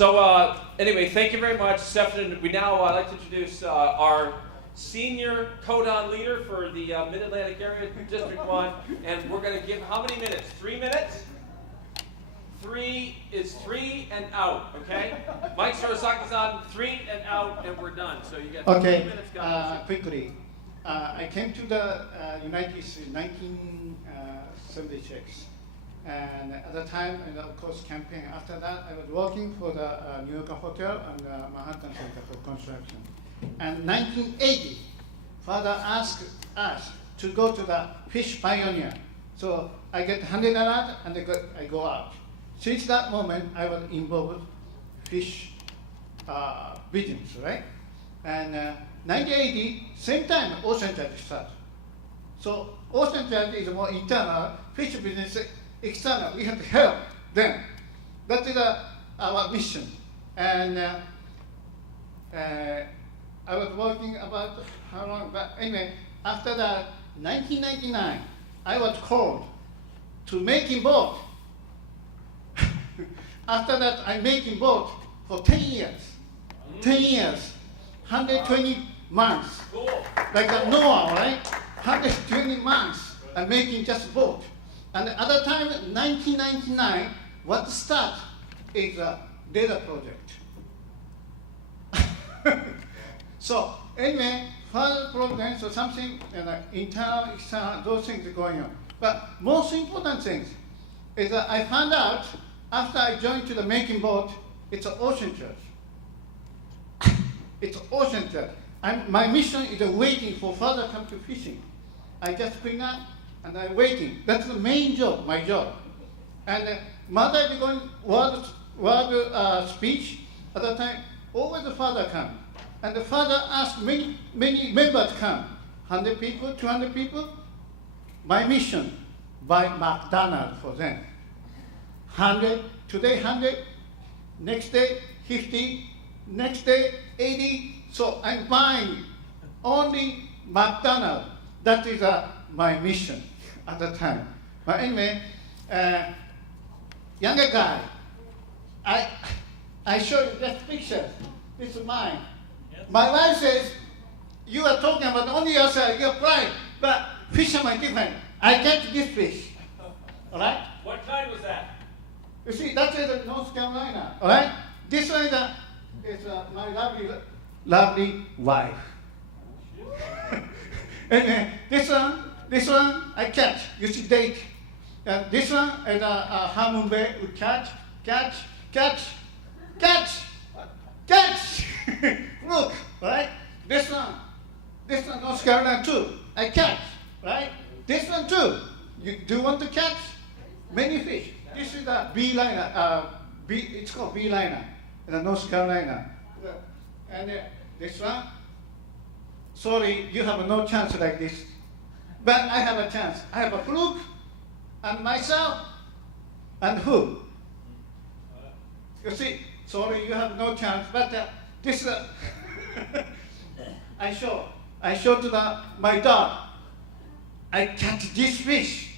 So anyway, thank you very much, Stefan. We now like to introduce our senior codon leader for the Mid-Atlantic Area, District 1. And we're going to give how many minutes? 3 minutes? 3 is 3 and out, okay? Mike Sarasaki's on 3 and out, and we're done. So you got 3 minutes, guys. Quickly. I came to the United States in 1976. And at the time, and of course, campaign. After that, I was working for the New York Hotel and Manhattan Center for construction. And 1980, father asked us to go to the fish pioneer. So I get $100 and I go out. Since that moment, I was involved fish business, right? And 1980, same time, Ocean Church started. So Ocean Church is more internal, fish business external. We have to help them. That is our mission. And I was working about how long, but anyway, after that, 1999, I was called to making boat. After that, I'm making boat for 10 years. 10 years, 120 months. Cool. Like a Noah, right? 120 months, I'm making just boat. And at the time, 1999, what start is a data project. So anyway, further programs or something, internal, external, those things are going on. But most important things is that I found out after I joined to the making boat, it's an ocean church. It's an ocean church. My mission is waiting for father come to fishing. I just bring up and I'm waiting. That's the main job, my job. And mother is going word speech. At the time, always the father come. And the father asked many members come. 100 people, 200 people. My mission, buy McDonald's for them. 100, today 100, next day 50, next day 80. So I'm buying only McDonald's. That is my mission at the time. But anyway, younger guy, I show you that picture. This is mine. Yes. My wife says, you are talking about only yourself, you're pride, but fisherman different. I catch this fish. All right? What kind was that? You see, that is North Carolina. All right? This one is my lovely wife. And this one I catch. You see, date. This one is a Hammond Bay. We catch. Look, right? This one North Carolina too. I catch, right? This one too. Do you want to catch many fish? This is the B-liner. It's called B-liner in North Carolina. And this one. Sorry, you have no chance like this. But I have a chance. I have a fluke, and myself, and who? You see, sorry, you have no chance. But this, I show to my dog. I catch this fish.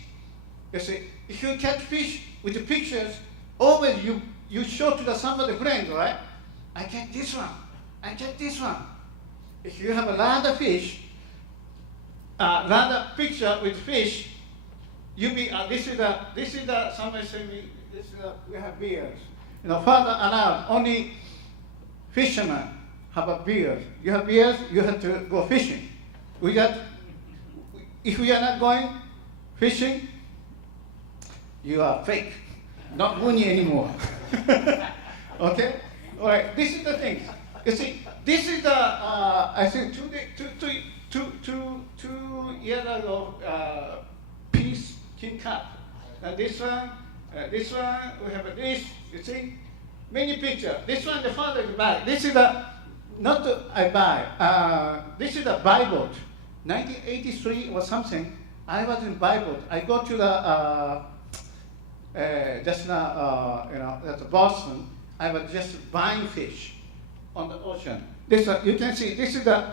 You see, if you catch fish with the pictures, always you show to somebody friend, right? I catch this one. If you have a lot of fish, another picture with fish, you be this is the somebody say me this is we have beers. Father allowed only fishermen have a beard. You have beers, you have to go fishing. If we are not going fishing, you are fake, not Mooney anymore. Okay, all right. This is the thing. You see, this is the I think 2 years ago Peace King Cup. And this one we have this. You see, many pictures. This one the father is back. This is the not the, I buy. This is the Bible, 1983 or something. I was in Bible. I go to the just now at Boston. I was just buying fish on the ocean. This you can see. This is the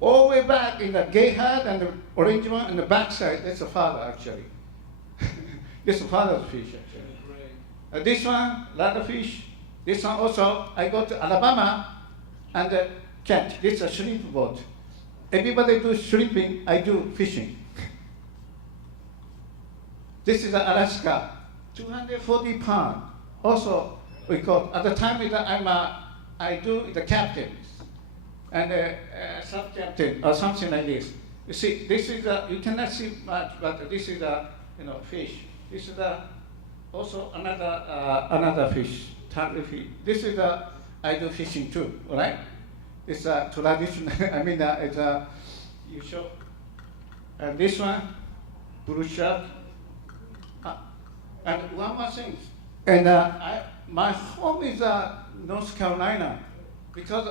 all the way back in the gay hat and the orange one and the back side. That's the father actually. This is the father's fish actually. This one, a lot of fish. This one also, I go to Alabama and catch. This is a shrimp boat. Everybody do shrimping, I do fishing. This is Alaska, 240 pounds. Also, we call, at the time I do the captain and sub-captain or something like this. You see, this is you cannot see much, but this is fish. This is also another fish, fish. This is I do fishing too, all right? It's a traditional. I mean, it's a you show. And this one, blue shark. And one more thing. And my home is North Carolina, because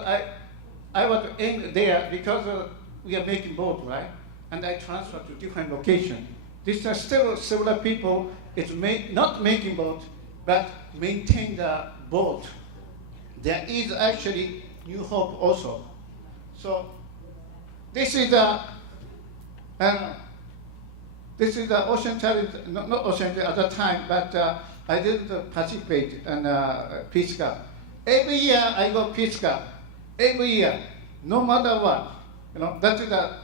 I was in there because we are making boat, right? And I transferred to different location. These are still several people. It's not making boat, but maintain the boat. There is actually New Hope also. So this is the Ocean Challenge, not Ocean Challenge at the time, but I didn't participate in Peace Cup. Every year I go Peace Cup. Every year, no matter what. That is the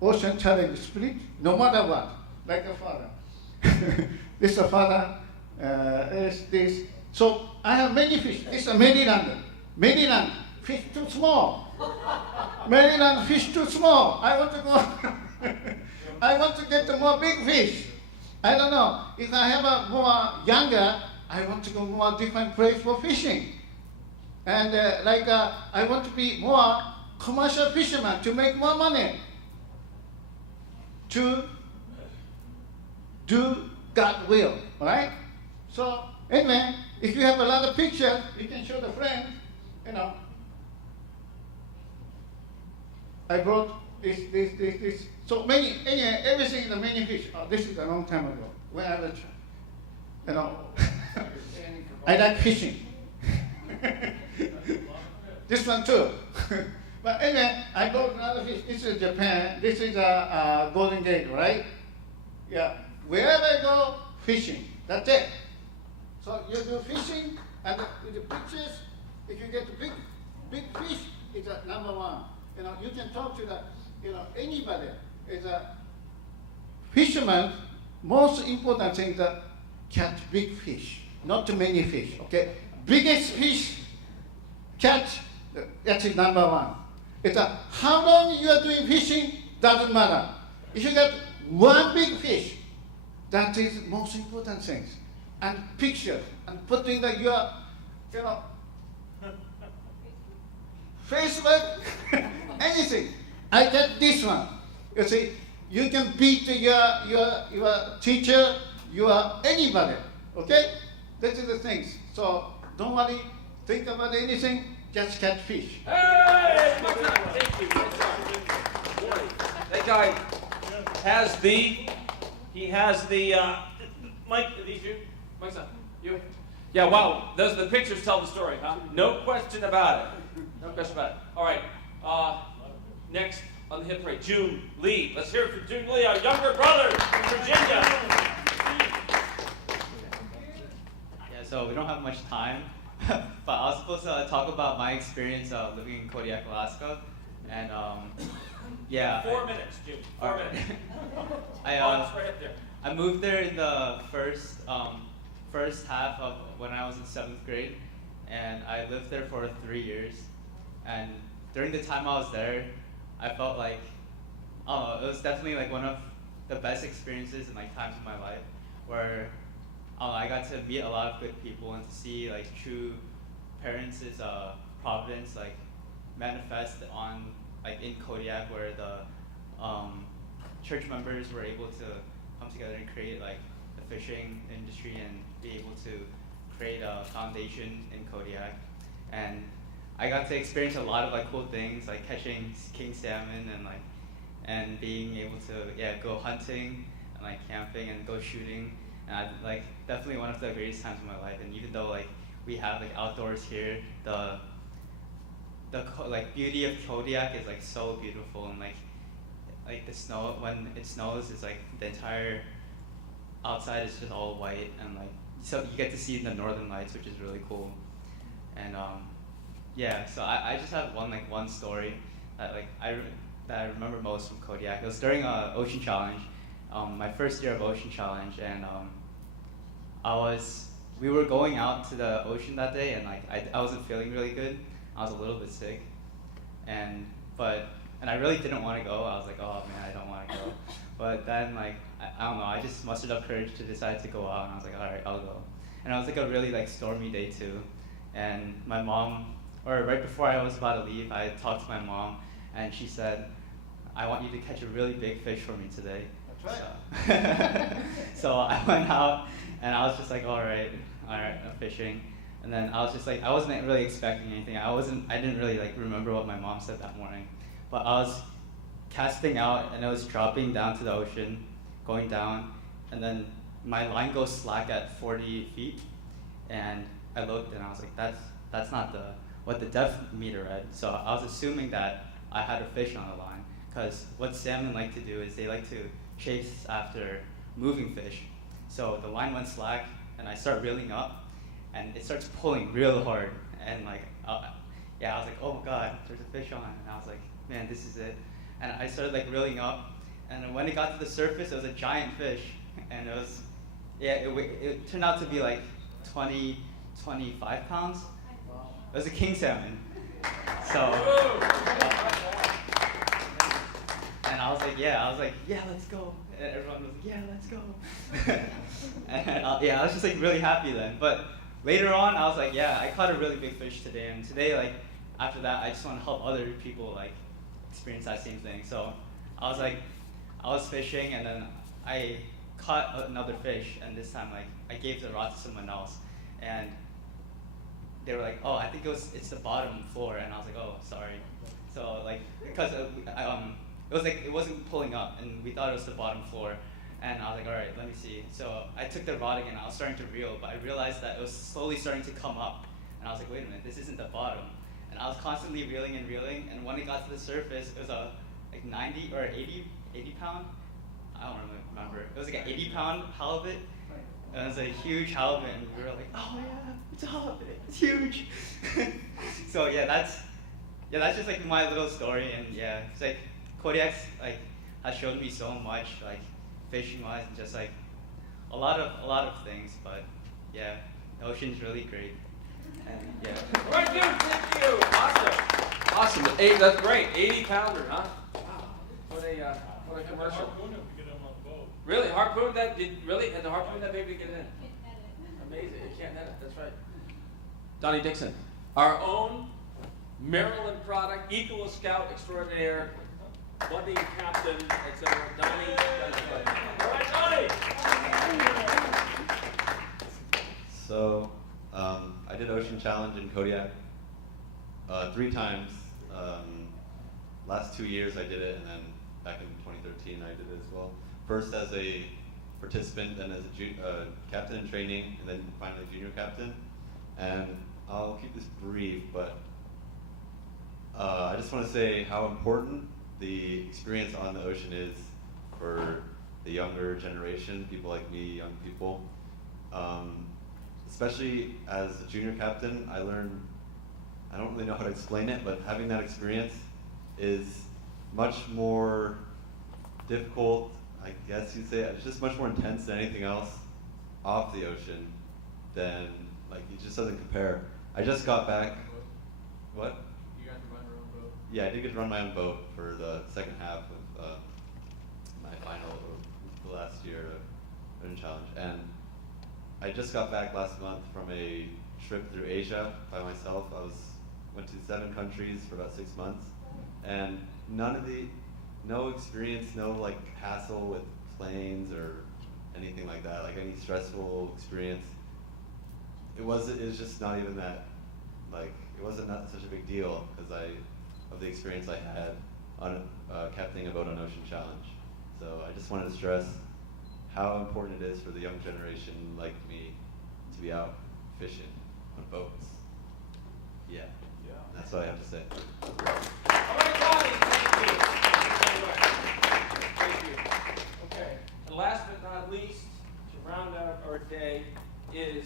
Ocean Challenge spirit, no matter what. Like a father. This is a father, is this. So I have many fish. This is Maryland. Maryland, fish too small. Maryland, fish too small. I want to go. I want to get more big fish. I don't know. If I have a more younger, I want to go more different place for fishing. And I want to be more commercial fisherman to make more money. To do God will, all right? So anyway, if you have a lot of pictures, you can show the friends. I brought this. So many, anyway, everything is a many fish. Oh, this is a long time ago. When I was, I like fishing. This one too. But anyway, I brought another fish. This is Japan. This is a Golden Gate, right? Yeah. Wherever I go, fishing. That's it. So you do fishing, and with the pictures, if you get big fish, it's number one. You can talk to anybody. It's a fisherman. Most important thing is catch big fish, not too many fish. Okay, biggest fish catch. That is number one. It's how long you are doing fishing doesn't matter. If you get one big fish, that is most important thing. And pictures and putting your Facebook, anything. I get this one. You see, you can beat your teacher, anybody. Okay? This is the things. So don't worry, think about anything, just catch fish. Hey! Thank you. That guy has the Mike, these you? Mike's on. You? Yeah, wow. The pictures tell the story, huh? No question about it. No question about it. All right. Next on the hit parade, June Lee. Let's hear it for June Lee, our younger brother from Virginia. Yeah, so we don't have much time, but I was supposed to talk about my experience living in Kodiak, Alaska, and yeah. 4 minutes, June. 4 minutes. Right up there. I moved there in the first half of when I was in 7th grade, and I lived there for 3 years. And during the time I was there, I felt like, it was definitely like one of the best experiences and times of my life, where I got to meet a lot of good people and to see true parents' providence manifest on in Kodiak, where the church members were able to come together and create the fishing industry and be able to create a foundation in Kodiak. And I got to experience a lot of cool things, like catching king salmon and being able to go hunting and camping and go shooting. And definitely one of the greatest times of my life. And even though we have outdoors here, the beauty of Kodiak is so beautiful, and the snow, when it snows, it's the entire outside is just all white, and so you get to see the northern lights, which is really cool. And yeah, so I just have one story that that I remember most from Kodiak. It was during a ocean challenge, my first year of ocean challenge, and we were going out to the ocean that day, and I wasn't feeling really good. I was a little bit sick, and I really didn't want to go. I was like, oh man, I don't want to go. But then I don't know, I just mustered up courage to decide to go out, and I was like, all right, I'll go. And it was a really stormy day too, and my mom, or right before I was about to leave, I talked to my mom, and she said, I want you to catch a really big fish for me today. That's right. So I went out, and I was just like, all right, I'm fishing. And then I was just I wasn't really expecting anything. I didn't really remember what my mom said that morning. But I was casting out, and it was dropping down to the ocean, going down, and then my line goes slack at 40 feet, and I looked, and I was like, that's not what the depth meter read. So I was assuming that I had a fish on the line, because what salmon like to do is they like to chase after moving fish. So the line went slack, and I start reeling up, and it starts pulling real hard, and I was like, oh my god, there's a fish on, and I was like, man, this is it. And I started reeling up, and when it got to the surface, it was a giant fish, and it turned out to be 20, 25 pounds. It was a king salmon. So, and I was like, yeah, let's go. And everyone was like, yeah, let's go. And I was just really happy then. But later on, I was like, yeah, I caught a really big fish today. And today, after that, I just want to help other people experience that same thing. So I was fishing, and then I caught another fish, and this time I gave the rod to someone else, and they were like, oh, I think it's the bottom floor, and I was like, oh, sorry. So because it wasn't pulling up, and we thought it was the bottom floor, and I was like, all right, let me see. So I took the rod again, I was starting to reel, but I realized that it was slowly starting to come up, and I was like, wait a minute, this isn't the bottom. And I was constantly reeling, and when it got to the surface, it was a 90 or 80 pound, I don't really remember. It was an 80-pound halibut, and it was a huge halibut, and we were like, oh yeah, it's a halibut, it's huge. So that's just my little story, and yeah, it's Kodiak has shown me so much, fishing wise, and just a lot of things, but yeah, the ocean's really great. And yeah. All right, dude, thank you. Awesome. That's great. 80-pounder, huh? Wow. What a commercial. Harpoon it to get him on the boat. Really? Harpoon that? Had to harpoon that baby to get it in? Amazing. You can't net it. That's right. Donnie Dixon, our own Maryland product, Eagle Scout extraordinaire, budding captain, etc. Donnie. All right, Donnie. So, I did Ocean Challenge in Kodiak 3 times. Last 2 years I did it, and then back in 2013 I did it as well. First as a participant, then as a captain in training, and then finally junior captain. And I'll keep this brief, but I just want to say how important the experience on the ocean is for the younger generation, people like me, young people. Especially as a junior captain, I learned, I don't really know how to explain it, but having that experience is much more difficult, I guess you'd say. It's just much more intense than anything else off the ocean than, it just doesn't compare. I just got back. What? You got to run your own boat? Yeah, I did get to run my own boat for the second half of my final of the last year of Ocean Challenge. And I just got back last month from a trip through Asia by myself. Went to 7 countries for about 6 months, and no experience, no hassle with planes or anything like that, any stressful experience. It was just not even that, it wasn't not such a big deal because of the experience I had on captaining a boat on Ocean Challenge. So I just wanted to stress how important it is for the young generation like me to be out fishing on boats. Yeah. That's what I have to say. All right, Donnie, thank you. Thank you. Okay. And last but not least, to round out our day, is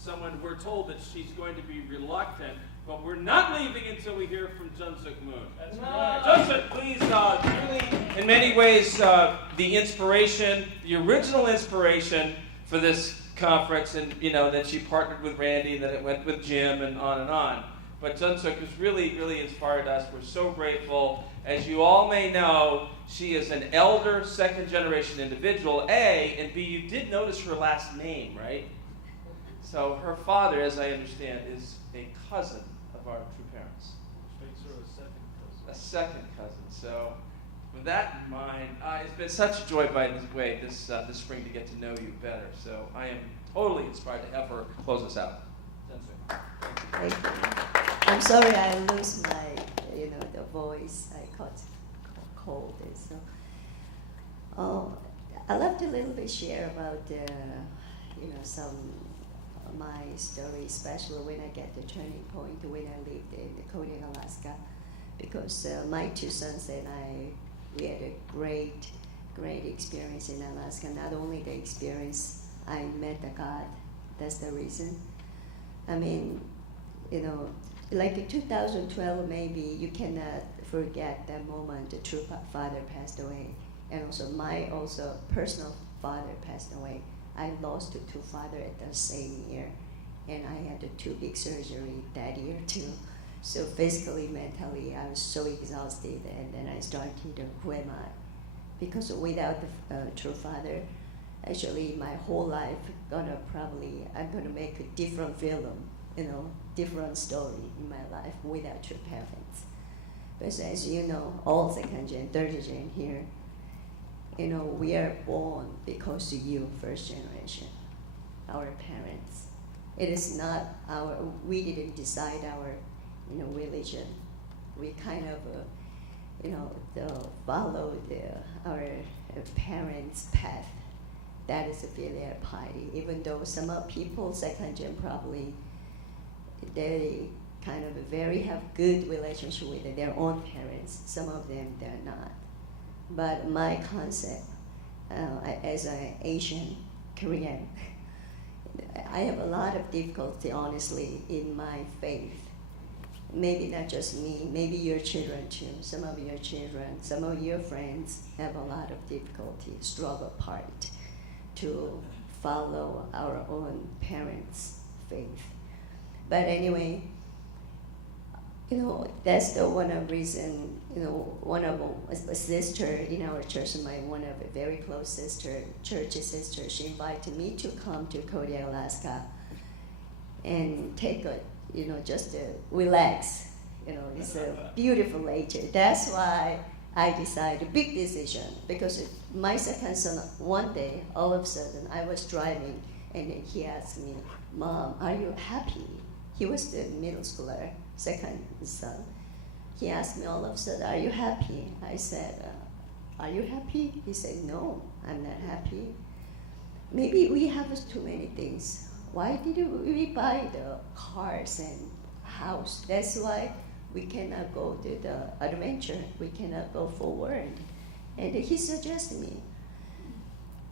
someone, we're told that she's going to be reluctant, but we're not leaving until we hear from Jun-Suk Moon. That's right. Jun-Suk, please, really, in many ways, the inspiration, the original inspiration for this conference, and then she partnered with Randy, and then it went with Jim, and on and on. But Jun-Suk has really, really inspired us. We're so grateful. As you all may know, she is an elder, second-generation individual, A, and B, you did notice her last name, right? So her father, as I understand, is a cousin of our true parents. Which makes her a second cousin. A second cousin. So with that in mind, it's been such a joy, by the way, this spring to get to know you better. So I am totally inspired to have her close us out. Thank you. I'm sorry I lose my, the voice. I caught cold, and so. I'd love to a little bit share about, some of my story, especially when I get the turning point when I lived in Kodiak, Alaska, because my two sons and we had a great experience in Alaska. Not only the experience, I met the God. That's the reason. I mean, like in 2012, maybe you cannot forget that moment the true father passed away, and also my personal father passed away. I lost two fathers at the same year, and I had two big surgery that year too. So physically, mentally, I was so exhausted, and then I started, who am I? Because without the true father, actually my whole life I'm gonna make a different film, different story in my life without true parents. But as you know, all second gen, third gen here, we are born because of you, first generation, our parents. It is not we didn't decide our, religion. We kind of, followed our parents' path. That is a filial piety. Even though some people, second gen, probably they kind of have good relationship with their own parents. Some of them they're not. But my concept, as an Asian Korean, I have a lot of difficulty, honestly, in my faith. Maybe not just me, maybe your children too. Some of your children, some of your friends have a lot of difficulty, struggle part to follow our own parents' faith. But anyway, that's the one of reason, one of a sister in our church, one of a very close sister, church sister, she invited me to come to Kodiak, Alaska, and take a, just to relax. It's a beautiful nature. That's why I decided a big decision, because my second son, one day, all of a sudden, I was driving, and he asked me, "Mom, are you happy?" He was the middle schooler, second son. He asked me all of a sudden, "Are you happy?" I said, "Are you happy?" He said, "No, I'm not happy. Maybe we have too many things. Why did we buy the cars and house? That's why we cannot go to the adventure. We cannot go forward." And he suggested me,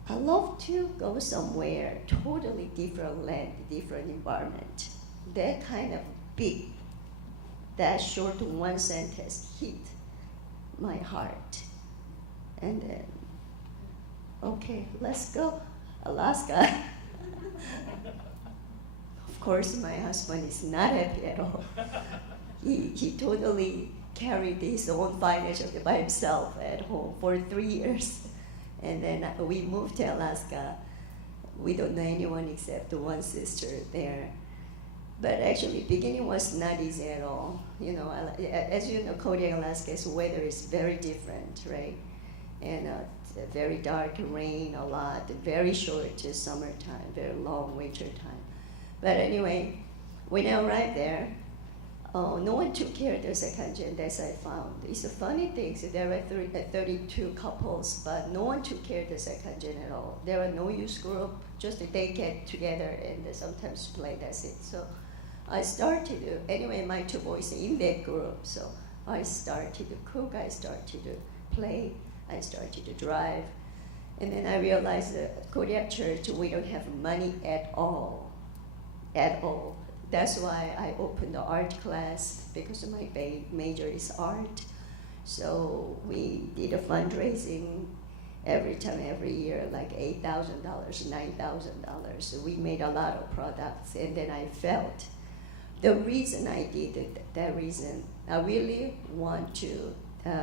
"I love to go somewhere totally different land, different environment." That kind of big, that short one sentence hit my heart. And then, okay, let's go, Alaska. Of course, my husband is not happy at all. He totally carried his own financial by himself at home for 3 years. And then we moved to Alaska. We don't know anyone except one sister there. But actually, beginning was not easy at all. As you know, Kodiak, Alaska's weather is very different, right? And very dark, rain a lot, very short summertime, very long winter time. But anyway, when I arrived there, no one took care of the second gen, as I found. It's a funny thing, so there were 32 couples, but no one took care of the second gen at all. There were no youth group, just they get together and sometimes play, that's it. So I started, anyway, my two boys in that group, so I started to cook, I started to play, I started to drive. And then I realized that Kodiak Church, we don't have money at all. at all. That's why I opened the art class, because my major is art. So we did a fundraising every year, like $8,000, $9,000. So we made a lot of products, and then I felt the reason I did it, that reason, I really want to,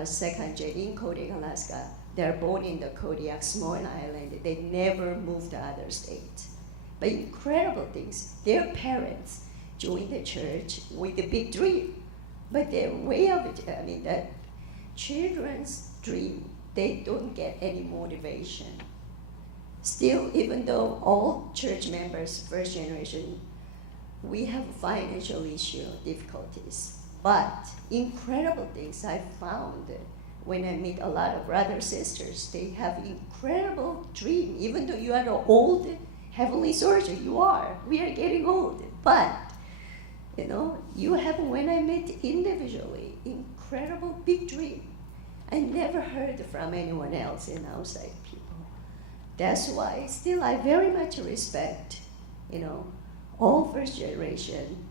second gen in Kodiak, Alaska. They're born in the Kodiak small island. They never moved to other states. But incredible things. Their parents joined the church with a big dream. But their way of it, I mean, that children's dream, they don't get any motivation. Still, even though all church members, first generation, we have financial issue, difficulties. But incredible things I found when I meet a lot of brothers, sisters, they have incredible dream. Even though you are the old heavenly soldier, you are. We are getting old. But, you know, you have, when I met individually, incredible big dream. I never heard from anyone else in outside people. That's why still I very much respect, you know, all first generation.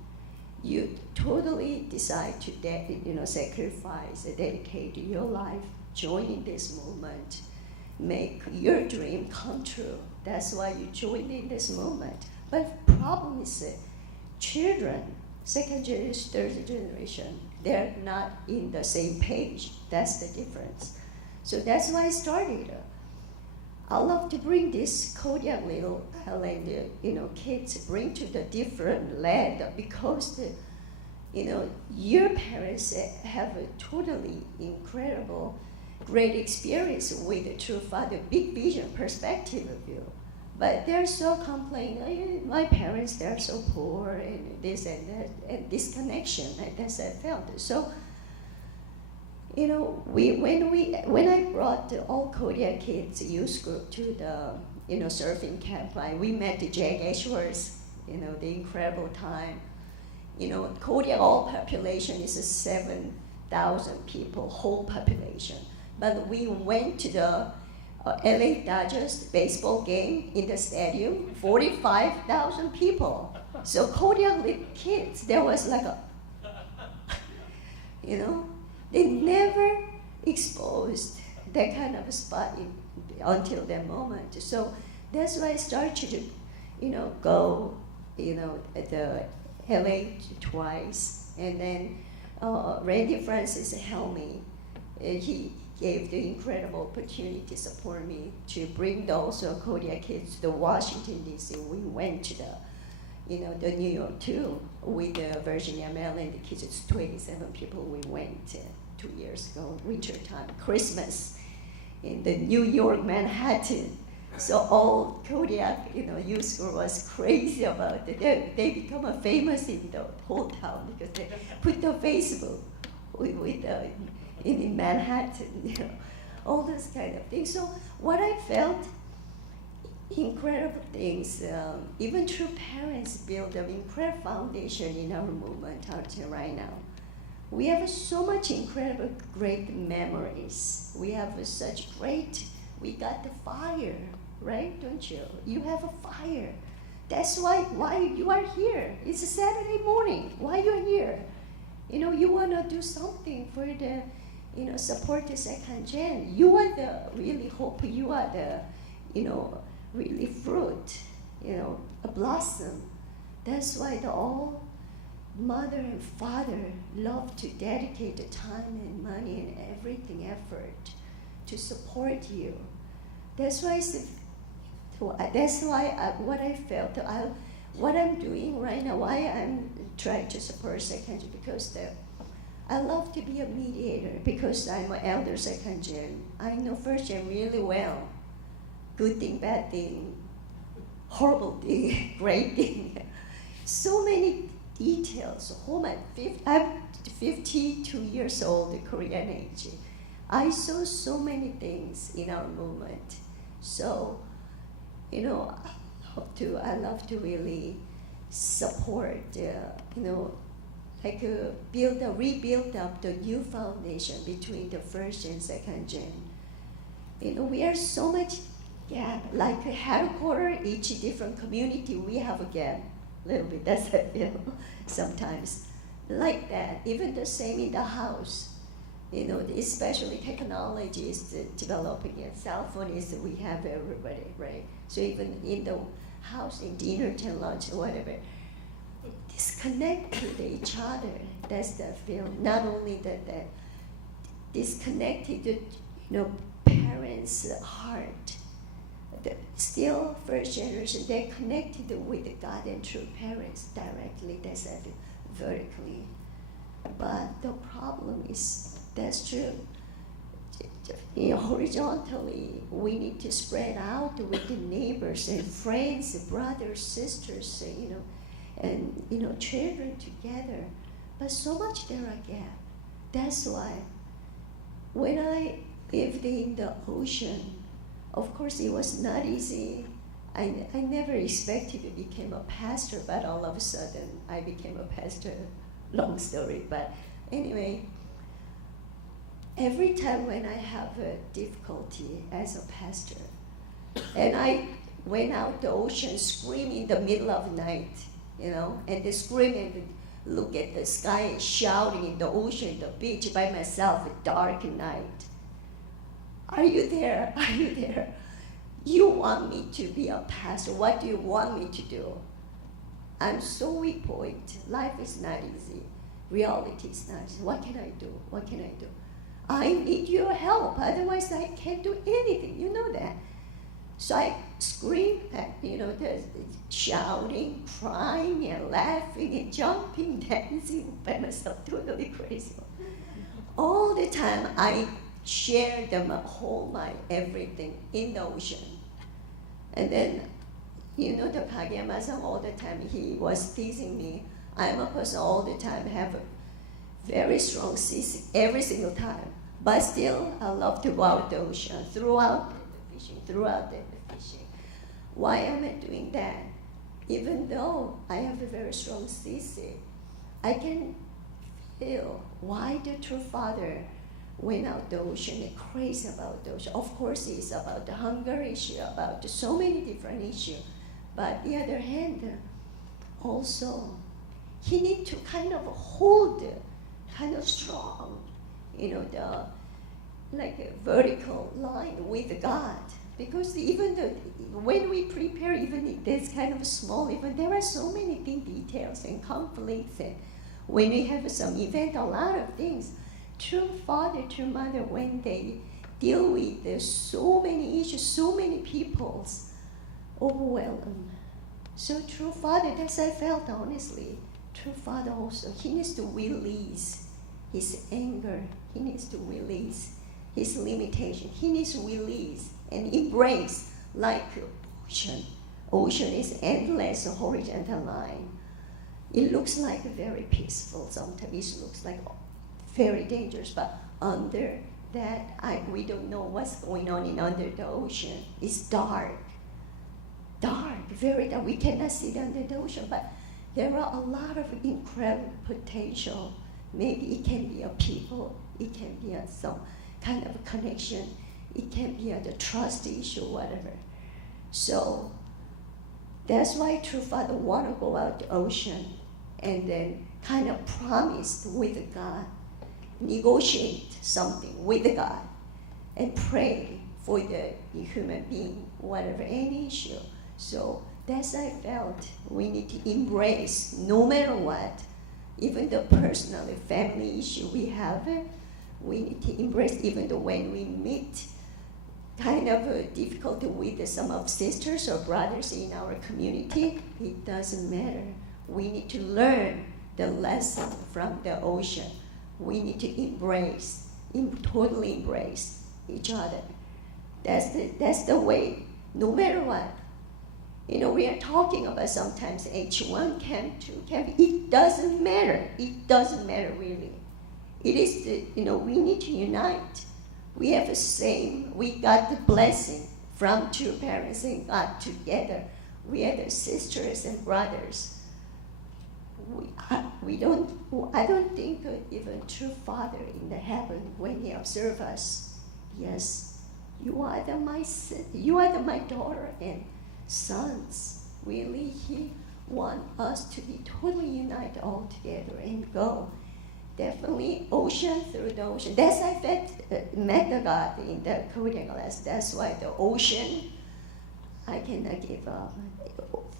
You totally decide to sacrifice, dedicate your life, joining this movement, make your dream come true. That's why you joined in this movement. But problem is children, second generation, third generation, they're not in the same page. That's the difference. So that's why I started. I love to bring this Kodiak little island, kids bring to the different land, because your parents have a totally incredible, great experience with the true father, big vision, perspective of you. But they're so complaining, my parents, they're so poor, and this and that, and disconnection, and that's what I felt. So, when I brought the all Kodiak kids youth group to the, surfing camp, we met the Jack Ashworth, the incredible time. Kodiak all population is 7,000 people, whole population. But we went to the LA Dodgers baseball game in the stadium, 45,000 people. So Kodiak little kids, there was like a, they never exposed that kind of a spot until that moment. So that's why I started to, go, at the LA twice. And then Randy Francis helped me. He gave the incredible opportunity to support me to bring those Kodiak kids to Washington, D.C. We went to the New York too with the Virginia, Maryland kids. It's 27 people. We went 2 years ago, winter time, Christmas, in the New York, Manhattan. So all Kodiak, youth group was crazy about it. They become famous in the whole town because they put the Facebook in Manhattan, all those kind of things. So what I felt, incredible things, even true parents build an incredible foundation in our movement out here right now. We have so much incredible, great memories. We have such great, we got the fire, right, don't you? You have a fire. That's why you are here. It's a Saturday morning. Why you're here? You want to do something for the, support the second gen. You are the really hope. You are the, really fruit, a blossom. That's why the all mother and father love to dedicate the time and money and everything, effort to support you. That's why what I felt, what I'm doing right now, why I'm trying to support second gen, because I love to be a mediator, because I'm an elder second gen. I know first gen really well. Good thing, bad thing, horrible thing, great thing. So many details. I'm 52 years old, Korean age. I saw so many things in our movement. So, I love to really support, rebuild up the new foundation between the first and second gen. We are so much gap, like a headquarters, each different community, we have a gap. little bit. That's how I feel sometimes. Like that, even the same in the house. You know, especially technology is developing, and cell phone is we have everybody, right? So even in the house, in dinner time, lunch, or whatever, disconnect to each other. That's the feel. Not only that disconnected to, parents' heart. Still, first generation, they're connected with God and true parents directly. That's vertically. But the problem is, that's true. Horizontally, we need to spread out with the neighbors and friends, brothers, sisters, and children together. But so much there are gap. That's why when I lived in the ocean, of course it was not easy. I never expected to become a pastor, but all of a sudden I became a pastor. Long story, but anyway, every time when I have a difficulty as a pastor, and I went out the ocean screaming in the middle of the night, and they scream and look at the sky and shouting in the ocean, the beach by myself, a dark night. Are you there? Are you there? You want me to be a pastor. What do you want me to do? I'm so weak point. Life is not easy. Reality is not easy. What can I do? What can I do? I need your help. Otherwise, I can't do anything. You know that. So I scream, shouting, crying, and laughing, and jumping, dancing by myself, totally crazy. All the time, I share them, my everything in the ocean. And then, the Kageyama-san, all the time, he was teasing me. I'm a person all the time, have a very strong seasick every single time. But still, I love to go out the ocean, throughout the fishing. Why am I doing that? Even though I have a very strong seasick, I can feel why the true father went out the ocean and crazy about the ocean. Of course, it's about the hunger issue, about so many different issues. But the other hand, also, he need to kind of hold, kind of strong, like a vertical line with God. Because even when we prepare, even if there's kind of small event, there are so many details and conflicts. And when we have some event, a lot of things. True father, true mother, when they deal with so many issues, so many peoples, overwhelmed. So true father, that's I felt honestly. True father also, he needs to release his anger. He needs to release his limitation. He needs to release and embrace like ocean. Ocean is endless horizontal line. It looks like very peaceful. Sometimes it looks like very dangerous, but under that, we don't know what's going on under the ocean. It's dark, very dark. We cannot see under the ocean, but there are a lot of incredible potential. Maybe it can be a people, it can be some kind of a connection, it can be the trust issue, whatever. So that's why true father want to go out the ocean and then kind of promise with God, negotiate something with God, and pray for the human being, whatever, any issue. So that's I felt we need to embrace no matter what, even the personal family issue we have, we need to embrace even though when we meet kind of a difficulty with some of sisters or brothers in our community, it doesn't matter. We need to learn the lesson from the ocean. We need to embrace, totally embrace each other. That's the way, no matter what. We are talking about sometimes H1 camp, 2 camp. It doesn't matter. It doesn't matter really. It is we need to unite. We have the same, we got the blessing from two parents and God together. We are the sisters and brothers. I don't think even true father in the heaven, when he observes us, yes, you are my daughter and sons. Really, he want us to be totally united all together and go. Definitely ocean through the ocean. That's I met the God in the coding class. That's why the ocean, I cannot give up.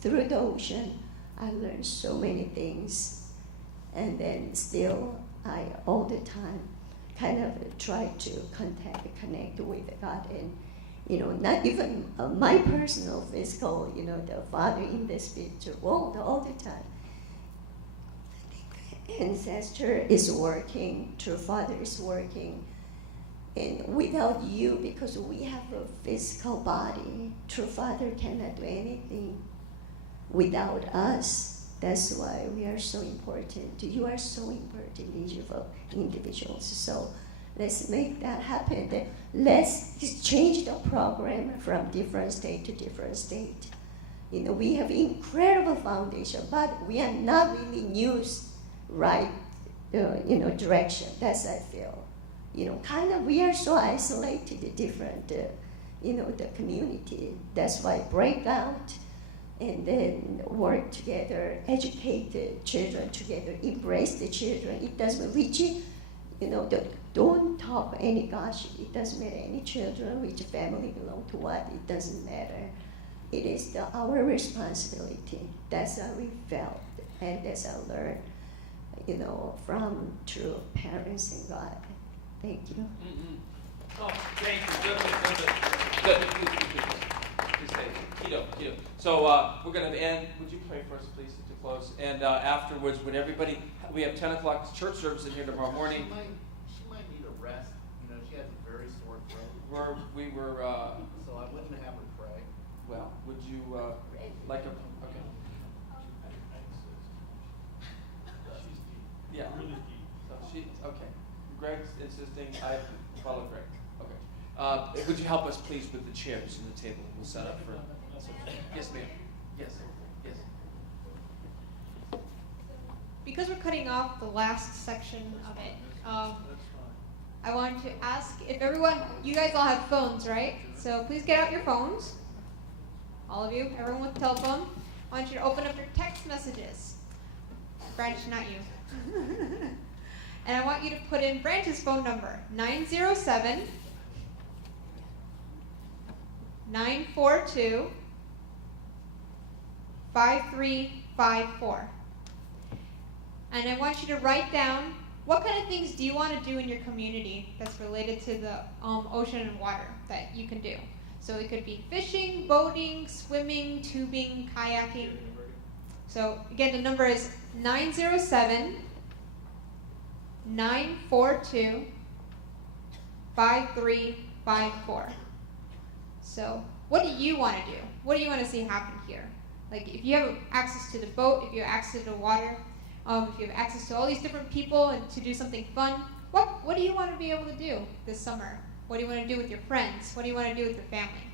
Through the ocean, I learned so many things. And then still, I all the time kind of try to connect with God. And, not even my personal physical, the Father in the spiritual world all the time. Ancestor is working, true Father is working, and without you, because we have a physical body, true Father cannot do anything without us. That's why we are so important. You are so important, individuals. So let's make that happen. Let's change the program from different state to different state. We have incredible foundation, but we are not really used right, direction. That's I feel. Kind of we are so isolated, different, the community. That's why break out and then work together, educate the children together, embrace the children. It doesn't which, don't talk any gossip. It doesn't matter any children, which family belong to what. It doesn't matter. It is our responsibility. That's how we felt, and that's how I learned. From true parents and God. Thank you. Mm-hmm. Oh, thank you. Good. Please stay. Keto. So we're going to end. Would you pray for us, please, to close? And afterwards, when everybody, we have 10 o'clock church service in here tomorrow morning. She might need a rest. She has a very sore throat. We were. So I wouldn't have her pray. Well, would you like a? Okay. Yeah. Really deep. So okay. Greg's insisting. I follow Greg. Okay. Would you help us, please, with the chairs and the table? We'll set up for. Yes, ma'am. Yes. Because we're cutting off the last section of it, I wanted to ask if everyone, you guys all have phones, right? So please get out your phones. All of you, everyone with a telephone. I want you to open up your text messages. Branch, not you. And I want you to put in Branch's phone number, 907 942 5354. And I want you to write down what kind of things do you want to do in your community that's related to the ocean and water that you can do. So it could be fishing, boating, swimming, tubing, kayaking. So again, the number is 907 942 5354. So what do you want to do? What do you want to see happen here? Like if you have access to the boat, if you have access to the water, if you have access to all these different people and to do something fun, what do you want to be able to do this summer? What do you want to do with your friends? What do you want to do with your family?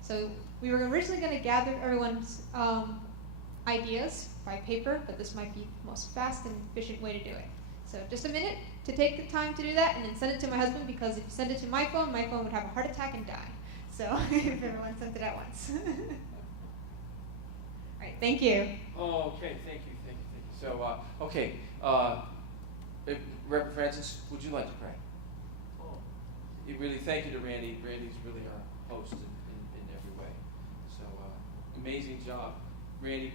So we were originally going to gather everyone's ideas by paper, but this might be the most fast and efficient way to do it. So just a minute to take the time to do that and then send it to my husband, because if you send it to my phone would have a heart attack and die. So if everyone sent it at once. All right, thank you. Oh, okay, thank you. So, okay, Reverend Francis, would you like to pray? Oh. Really, thank you to Randy. Randy's really our host in every way. So, amazing job. Randy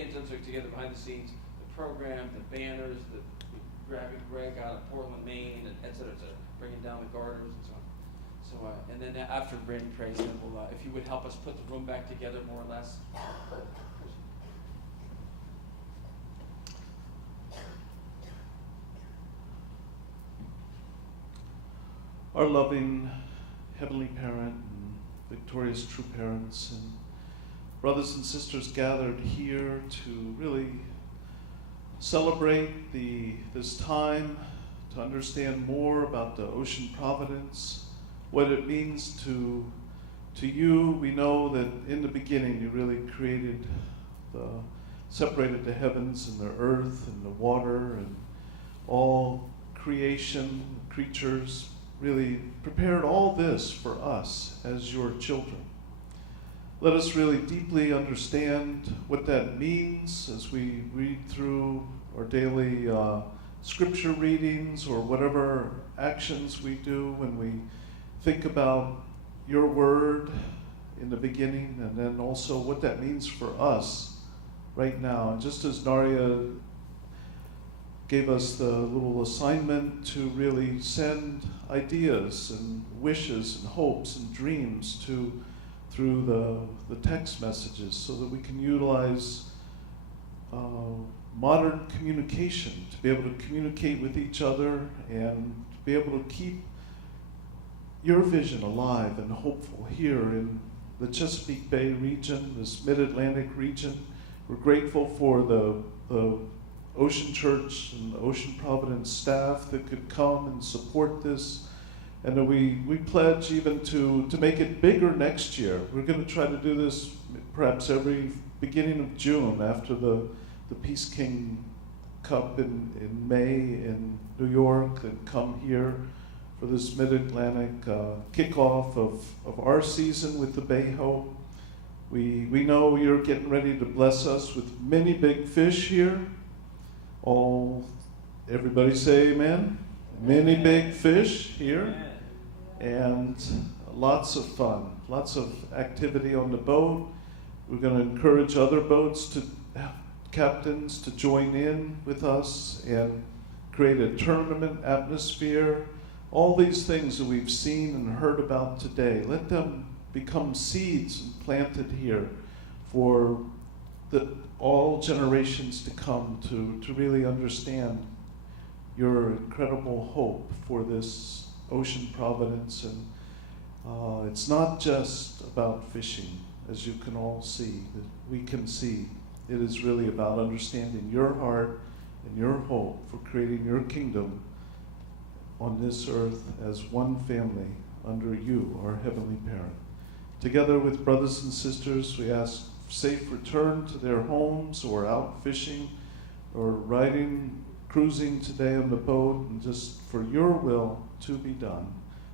and Tim took together behind the scenes, the program, the banners, the grabbing Greg out of Portland, Maine, and et cetera, bringing down the garters and so on. So, and then after Randy prays, then we'll, if you would help us put the room back together more or less. Our loving Heavenly Parent and victorious true parents and brothers and sisters gathered here to really celebrate this time, to understand more about the ocean providence, what it means to you. We know that in the beginning you really separated the heavens and the earth and the water and all creation, creatures, really prepared all this for us as your children. let us really deeply understand what that means as we read through our daily scripture readings or whatever actions we do when we think about your word in the beginning, and then also what that means for us right now. And just as Naria gave us the little assignment to really send ideas and wishes and hopes and dreams through the text messages so that we can utilize modern communication to be able to communicate with each other and to be able to keep your vision alive and hopeful here in the Chesapeake Bay region, this Mid-Atlantic region. We're grateful for the Ocean Church and the Ocean Providence staff that could come and support this. And that we pledge even to make it bigger next year. We're going to try to do this perhaps every beginning of June after the Peace King Cup in May in New York, and come here for this Mid-Atlantic kickoff of our season with the Bay Hope. We know you're getting ready to bless us with many big fish here. Everybody say amen. Many big fish here. And lots of fun, lots of activity on the boat. We're going to encourage other boats captains to join in with us and create a tournament atmosphere. All these things that we've seen and heard about today, let them become seeds planted here for all generations to come to really understand your incredible hope for this Ocean Providence. And it's not just about fishing, as you can all see, that we can see. It is really about understanding your heart and your hope for creating your kingdom on this earth as one family under you, our Heavenly Parent. Together with brothers and sisters, we ask safe return to their homes, or out fishing or cruising today on the boat, and just for your will to be done.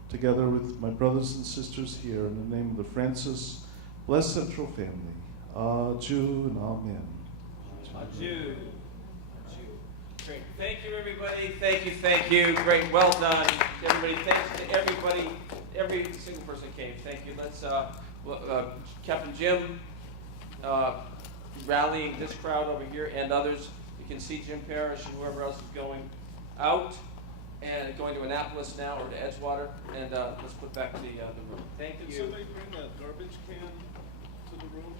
Together with my brothers and sisters here, in the name of the Francis Blessed Central family. Adieu and amen. Adieu. Great. Thank you, everybody. Thank you. Great. Well done, everybody. Thanks to everybody, every single person that came. Thank you. Let's, Captain Jim, rallying this crowd over here and others. You can see Jim Parrish and whoever else is going out and going to Annapolis now, or to Edgewater. And let's put back the room. Thank you. Can somebody bring a garbage can to the room?